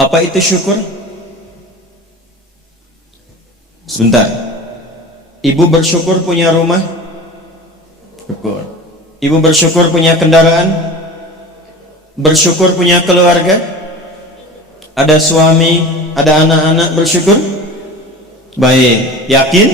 Apa itu syukur? Sebentar. Ibu bersyukur punya rumah? Syukur. Ibu bersyukur punya kendaraan? Bersyukur punya keluarga? Ada suami, ada anak-anak, bersyukur? Baik. Yakin?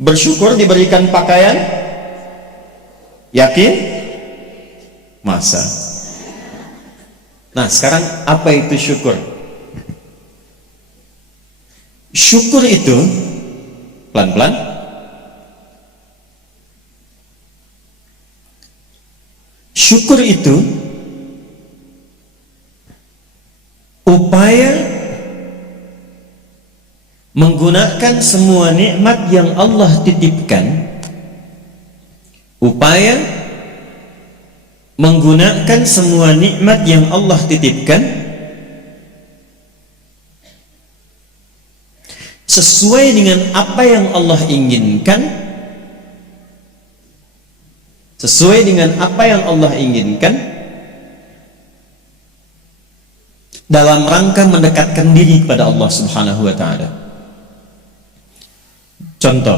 Bersyukur diberikan pakaian? Yakin? Masa? Nah, sekarang apa itu syukur? Syukur itu pelan-pelan. Syukur itu upaya menggunakan semua nikmat yang Allah titipkan, upaya menggunakan semua nikmat yang Allah titipkan sesuai dengan apa yang Allah inginkan, sesuai dengan apa yang Allah inginkan, dalam rangka mendekatkan diri kepada Allah Subhanahu wa ta'ala. Contoh,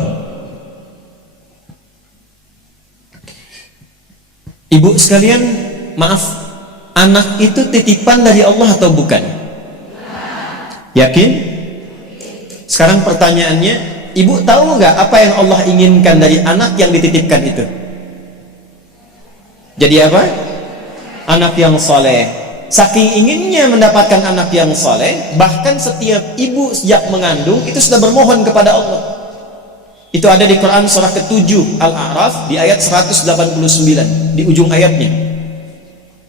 ibu sekalian, maaf, anak itu titipan dari Allah atau bukan? Yakin? Sekarang pertanyaannya, ibu tahu nggak apa yang Allah inginkan dari anak yang dititipkan itu? Jadi apa? Anak yang soleh. Saking inginnya mendapatkan anak yang soleh, bahkan setiap ibu sejak mengandung itu sudah bermohon kepada Allah. Itu ada di Quran surah ke-7 Al-A'raf di ayat 189 di ujung ayatnya.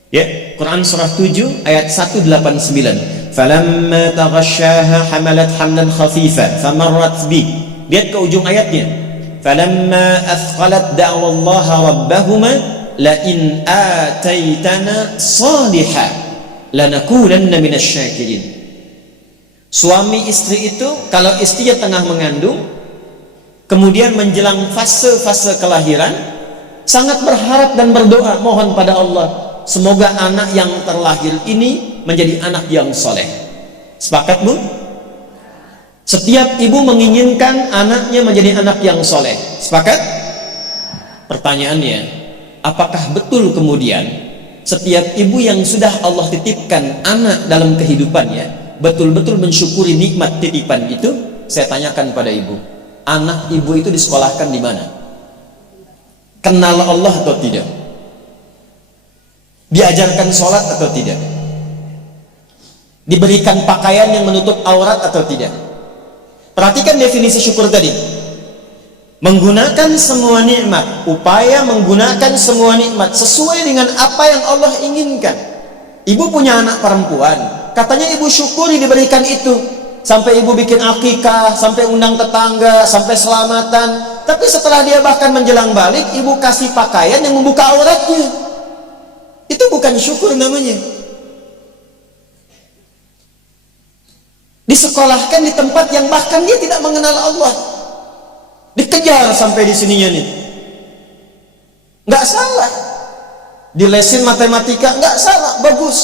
Ya, Quran surah 7 ayat 189. Falamma taghasyaha hamalat hamlan khafifa famarrat bi. Lihat ke ujung ayatnya. Falamma athqalat da'wallaha rabbahuma la in ataitana salihah lanakunanna minasyakirin. Suami istri itu kalau istrinya tengah mengandung, kemudian menjelang fase-fase kelahiran, sangat berharap dan berdoa mohon pada Allah, semoga anak yang terlahir ini menjadi anak yang soleh. Sepakat, Bu? Setiap ibu menginginkan anaknya menjadi anak yang soleh. Sepakat? Pertanyaannya, apakah betul kemudian setiap ibu yang sudah Allah titipkan anak dalam kehidupannya betul-betul mensyukuri nikmat titipan itu? Saya tanyakan pada ibu, anak ibu itu disekolahkan di mana? Kenal Allah atau tidak? Diajarkan sholat atau tidak? Diberikan pakaian yang menutup aurat atau tidak? Perhatikan definisi syukur tadi. Menggunakan semua nikmat, upaya menggunakan semua nikmat sesuai dengan apa yang Allah inginkan. Ibu punya anak perempuan, katanya ibu syukuri diberikan itu. Sampai ibu bikin akikah, sampai undang tetangga, sampai selamatan. Tapi setelah dia bahkan menjelang balik, ibu kasih pakaian yang membuka auratnya. Itu bukan syukur namanya. Disekolahkan di tempat yang bahkan dia tidak mengenal Allah, dikejar sampai di sininya nih, nggak salah. Dilesin matematika nggak salah, bagus.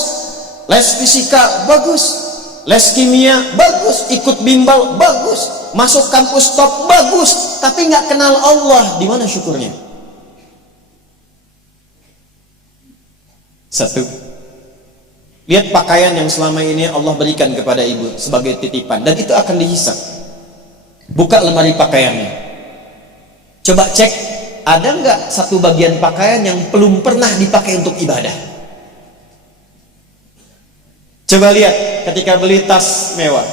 Les fisika bagus, les kimia bagus, ikut bimbel bagus, masuk kampus top bagus, tapi nggak kenal Allah. Di mana syukurnya? Satu, lihat pakaian yang selama ini Allah berikan kepada ibu sebagai titipan, dan itu akan dihisab. Buka lemari pakaiannya, coba cek ada nggak satu bagian pakaian yang belum pernah dipakai untuk ibadah. Coba lihat ketika beli tas mewah,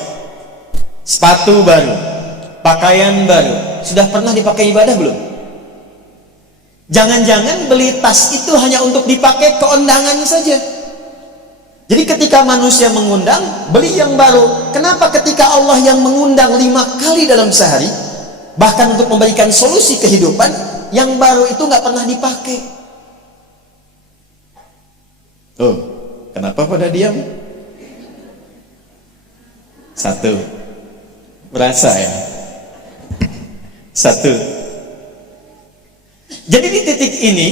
sepatu baru, pakaian baru, sudah pernah dipakai ibadah belum? Jangan-jangan beli tas itu hanya untuk dipakai keundangan saja. Jadi ketika manusia mengundang, beli yang baru. Kenapa ketika Allah yang mengundang 5 kali dalam sehari, bahkan untuk memberikan solusi kehidupan, yang baru itu nggak pernah dipakai? Oh, kenapa pada diam? Satu, berasa ya? Satu. Jadi di titik ini,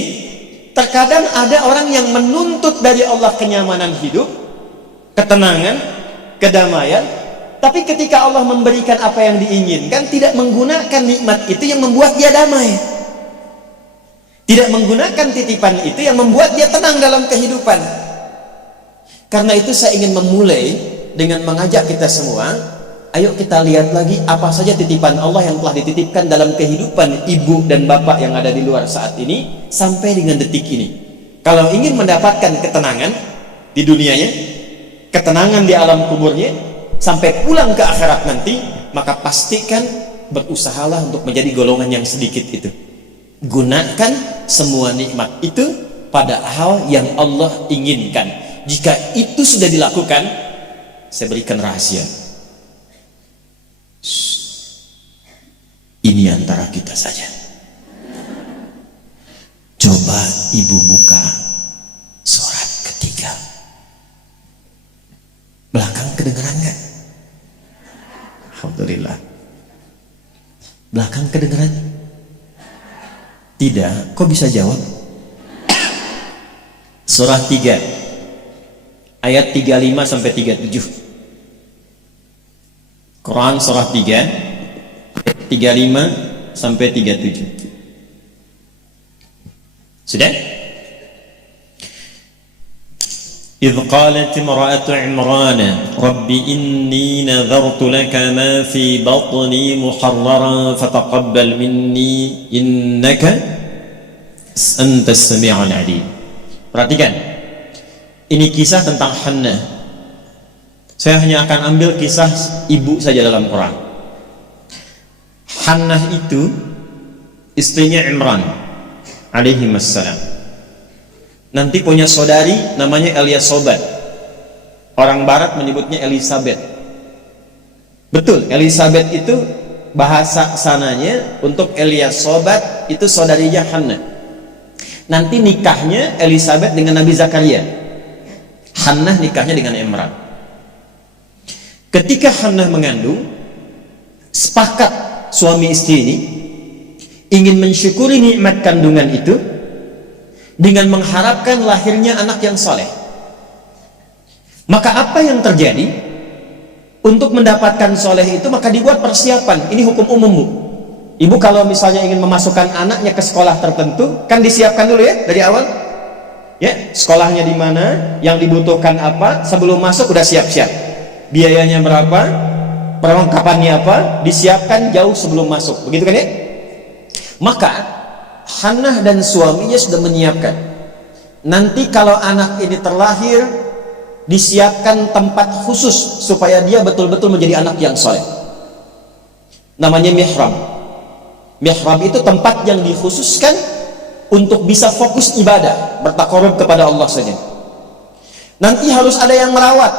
terkadang ada orang yang menuntut dari Allah kenyamanan hidup, ketenangan, kedamaian. Tapi ketika Allah memberikan apa yang diinginkan, tidak menggunakan nikmat itu yang membuat dia damai, tidak menggunakan titipan itu yang membuat dia tenang dalam kehidupan. Karena itu saya ingin memulai dengan mengajak kita semua, ayo kita lihat lagi apa saja titipan Allah yang telah dititipkan dalam kehidupan ibu dan bapak yang ada di luar saat ini sampai dengan detik ini. Kalau ingin mendapatkan ketenangan di dunianya, ketenangan di alam kuburnya, sampai pulang ke akhirat nanti, maka pastikan berusahalah untuk menjadi golongan yang sedikit itu. Gunakan semua nikmat itu pada hal yang Allah inginkan. Jika itu sudah dilakukan, saya berikan rahasia. Ini antara kita saja. Coba ibu buka surat ketiga. Belakang kedengeran nggak? Alhamdulillah. Belakang kedengeran? Tidak. Kok bisa jawab? Surah 3 ayat 35 sampai 37. Quran surah 3 35 sampai 37. Sudah? إذ قالت امرأة عمران رب إني نذرت لك ما في بطني محررا فتقبل مني إنك أنت السميع العليم. Perhatikan, ini kisah tentang Hannah. Saya hanya akan ambil kisah ibu saja dalam Quran. Hannah itu istrinya Imran alaihi wassalam. Nanti punya saudari namanya Eliasobat. Orang barat menyebutnya Elizabeth. Betul, Elizabeth itu bahasa sananya untuk Eliasobat itu saudarinya Hannah. Nanti nikahnya Elizabeth dengan Nabi Zakaria. Hannah nikahnya dengan Imran. Ketika Hannah mengandung, sepakat suami istri ini ingin mensyukuri nikmat kandungan itu dengan mengharapkan lahirnya anak yang soleh. Maka apa yang terjadi? Untuk mendapatkan soleh itu maka dibuat persiapan. Ini hukum umum, Bu. Ibu kalau misalnya ingin memasukkan anaknya ke sekolah tertentu, kan disiapkan dulu ya dari awal. Ya, sekolahnya di mana, yang dibutuhkan apa, sebelum masuk udah siap-siap. Biayanya berapa, perlengkapannya apa, disiapkan jauh sebelum masuk. Begitu kan ya? Maka Hannah dan suaminya sudah menyiapkan. Nanti kalau anak ini terlahir, disiapkan tempat khusus supaya dia betul-betul menjadi anak yang soleh. Namanya mihrab. Mihrab itu tempat yang dikhususkan untuk bisa fokus ibadah, bertakarub kepada Allah saja. Nanti harus ada yang merawat,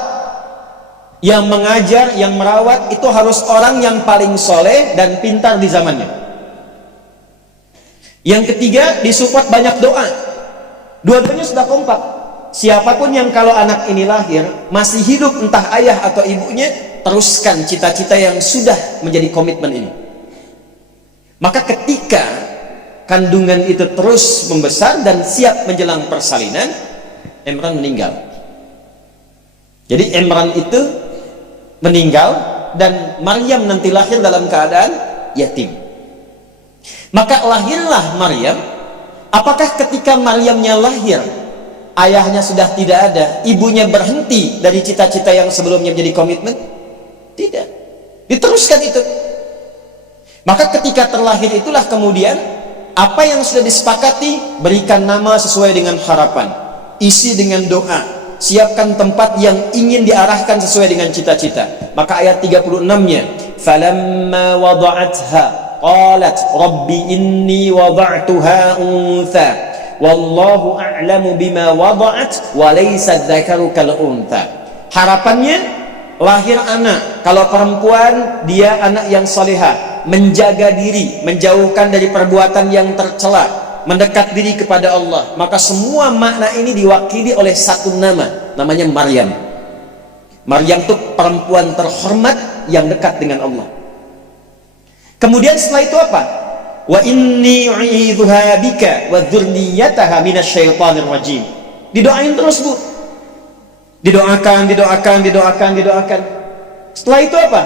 yang mengajar, yang merawat itu harus orang yang paling soleh dan pintar di zamannya. Yang ketiga, disupport banyak doa. Dua-duanya sudah kompak. Siapapun yang kalau anak ini lahir masih hidup, entah ayah atau ibunya, teruskan cita-cita yang sudah menjadi komitmen ini. Maka ketika kandungan itu terus membesar dan siap menjelang persalinan, Imran meninggal. Jadi Imran itu meninggal dan Maryam nanti lahir dalam keadaan yatim. Maka lahirlah Maryam. Apakah ketika Maryamnya lahir ayahnya sudah tidak ada, ibunya berhenti dari cita-cita yang sebelumnya menjadi komitmen? Tidak, diteruskan itu. Maka ketika terlahir itulah kemudian apa yang sudah disepakati, berikan nama sesuai dengan harapan, isi dengan doa, siapkan tempat yang ingin diarahkan sesuai dengan cita-cita. Maka ayat 36-nya, falamma wada'atha qalat rabbi inni wada'tuha untha wallahu a'lamu bima wada'at wa laysa dzakaru kal untha. Harapannya lahir anak, kalau perempuan dia anak yang salehah, menjaga diri, menjauhkan dari perbuatan yang tercela, mendekat diri kepada Allah. Maka semua makna ini diwakili oleh satu nama, namanya Maryam. Maryam itu perempuan terhormat yang dekat dengan Allah. Kemudian setelah itu apa? Wa inni u'idzuha bika wa dzurriyyataha minasyaitonir rajim. Didoain terus, Bu. Didoakan, didoakan, didoakan, didoakan. Setelah itu apa?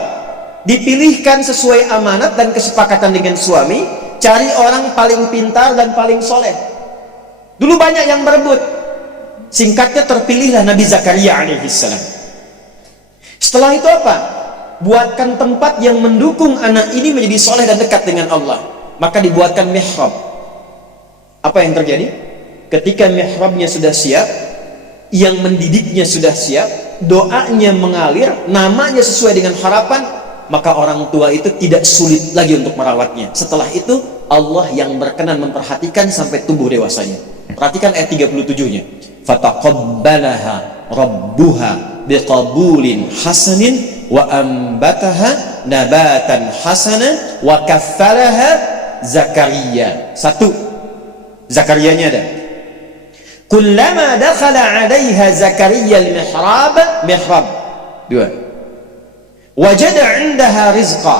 Dipilihkan sesuai amanat dan kesepakatan dengan suami, cari orang paling pintar dan paling soleh. Dulu banyak yang berebut. Singkatnya terpilihlah Nabi Zakaria alaihissalam. Setelah itu apa? Buatkan tempat yang mendukung anak ini menjadi soleh dan dekat dengan Allah. Maka dibuatkan mihrab. Apa yang terjadi? Ketika mihrabnya sudah siap, yang mendidiknya sudah siap, doanya mengalir, namanya sesuai dengan harapan, maka orang tua itu tidak sulit lagi untuk merawatnya. Setelah itu Allah yang berkenan memperhatikan sampai tumbuh dewasanya. Perhatikan ayat 37-nya. Fataqabbalaha rabbuha biqabulin hasanin wa ambataha nabatan hasana wa kaffalaha Zakaria. Satu, Zakarianya ada. Kullama dakhala 'alaiha Zakaria al-mihrab. Dua. Wajada 'indaha rizqa.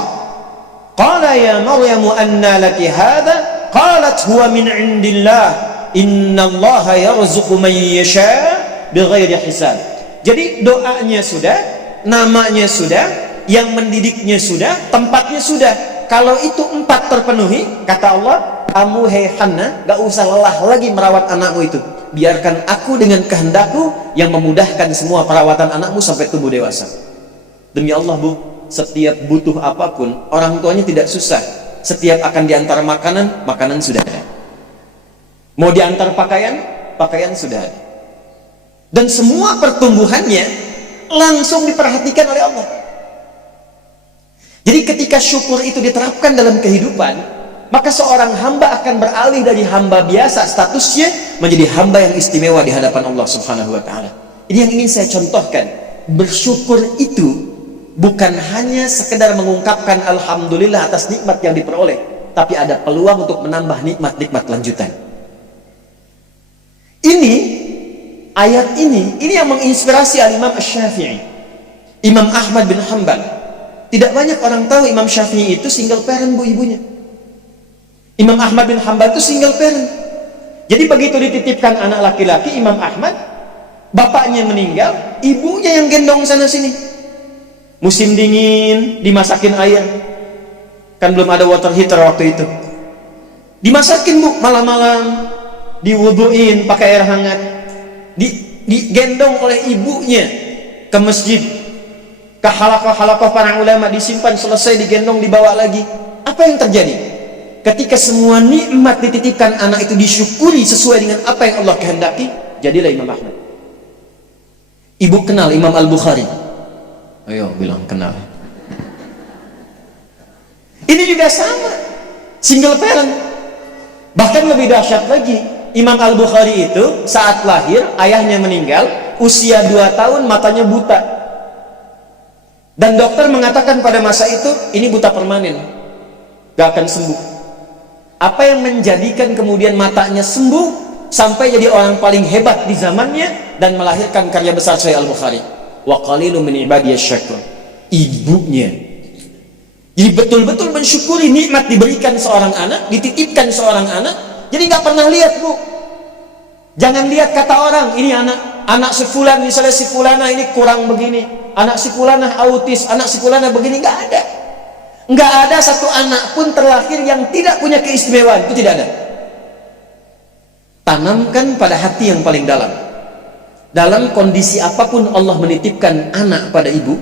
Qala ya Maryam anna laki hadha? Qalat huwa min 'indillah. Innallaha yarzuqu man yasha bighairi hisab. Jadi doanya sudah, namanya sudah, yang mendidiknya sudah, tempatnya sudah. Kalau itu 4 terpenuhi, kata Allah, kamu hei Hannah, gak usah lelah lagi merawat anakmu itu. Biarkan aku dengan kehendakku yang memudahkan semua perawatan anakmu sampai tumbuh dewasa. Demi Allah bu, setiap butuh apapun, orang tuanya tidak susah. Setiap akan diantar makanan, makanan sudah ada. Mau diantar pakaian, pakaian sudah ada. Dan semua pertumbuhannya langsung diperhatikan oleh Allah. Jadi ketika syukur itu diterapkan dalam kehidupan, maka seorang hamba akan beralih dari hamba biasa statusnya menjadi hamba yang istimewa di hadapan Allah Subhanahu wa taala. Ini yang ingin saya contohkan. Bersyukur itu bukan hanya sekedar mengungkapkan alhamdulillah atas nikmat yang diperoleh, tapi ada peluang untuk menambah nikmat-nikmat lanjutan. Ini ayat ini yang menginspirasi Al-Imam Asy-Syafi'i, Imam Ahmad bin Hanbal. Tidak banyak orang tahu Imam Syafi'i itu single parent bu ibunya. Imam Ahmad bin Hanbal itu single parent. Jadi begitu dititipkan anak laki-laki Imam Ahmad, bapaknya meninggal, ibunya yang gendong sana sini. Musim dingin dimasakin air, kan belum ada water heater waktu itu. Dimasakin bu malam-malam, diwuduin pakai air hangat, digendong oleh ibunya ke masjid, ke halakoh-halakoh para ulama, disimpan, selesai digendong, dibawa lagi. Apa yang terjadi? Ketika semua nikmat dititipkan anak itu disyukuri sesuai dengan apa yang Allah kehendaki, jadilah Imam Ahmad. Ibu kenal Imam Al-Bukhari? Ayo bilang kenal. Ini juga sama, single parent. Bahkan lebih dahsyat lagi, Imam Al-Bukhari itu saat lahir ayahnya meninggal, usia 2 tahun, matanya buta. Dan dokter mengatakan pada masa itu, ini buta permanen, gak akan sembuh. Apa yang menjadikan kemudian matanya sembuh sampai jadi orang paling hebat di zamannya dan melahirkan karya besar Sahih Al-Bukhari? Wa qalilun min ibadiyasy syakur. Ibunya. Jadi betul-betul mensyukuri nikmat diberikan seorang anak, dititipkan seorang anak. Jadi gak pernah lihat bu. Jangan lihat kata orang, ini anak si fulan, misalnya si fulana ini kurang begini, anak si fulana autis, anak si fulana begini. Nggak ada. Nggak ada satu anak pun terlahir yang tidak punya keistimewaan. Itu tidak ada. Tanamkan pada hati yang paling dalam. Dalam kondisi apapun Allah menitipkan anak pada ibu,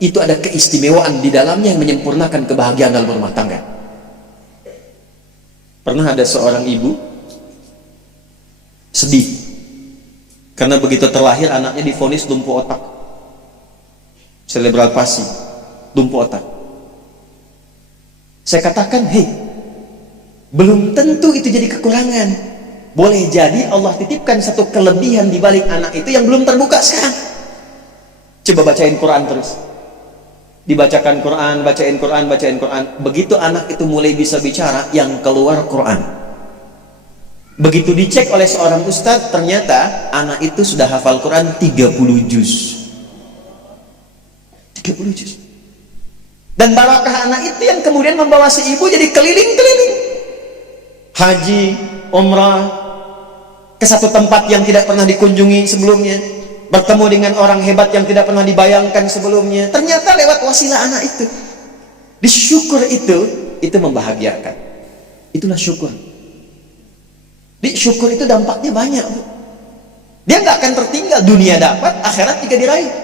itu ada keistimewaan di dalamnya yang menyempurnakan kebahagiaan dalam rumah tangga. Pernah ada seorang ibu sedih karena begitu terlahir anaknya divonis lumpuh otak, cerebral palsy, lumpuh otak. Saya katakan, hei, belum tentu itu jadi kekurangan. Boleh jadi Allah titipkan satu kelebihan di balik anak itu yang belum terbuka sekarang. Coba bacain Quran terus, dibacakan Quran, bacain Quran, bacain Quran. Begitu anak itu mulai bisa bicara, yang keluar Quran. Begitu dicek oleh seorang ustadz, ternyata anak itu sudah hafal Quran 30 juz. 30 juz. Dan barakah anak itu yang kemudian membawa si ibu jadi keliling-keliling, haji, umrah, ke satu tempat yang tidak pernah dikunjungi sebelumnya. bertemu dengan orang hebat yang tidak pernah dibayangkan sebelumnya, ternyata lewat wasilah anak itu. Disyukur itu membahagiakan. Itulah syukur. Syukur itu dampaknya banyak. Dia nggak akan tertinggal, dunia dapat, akhirat juga diraih.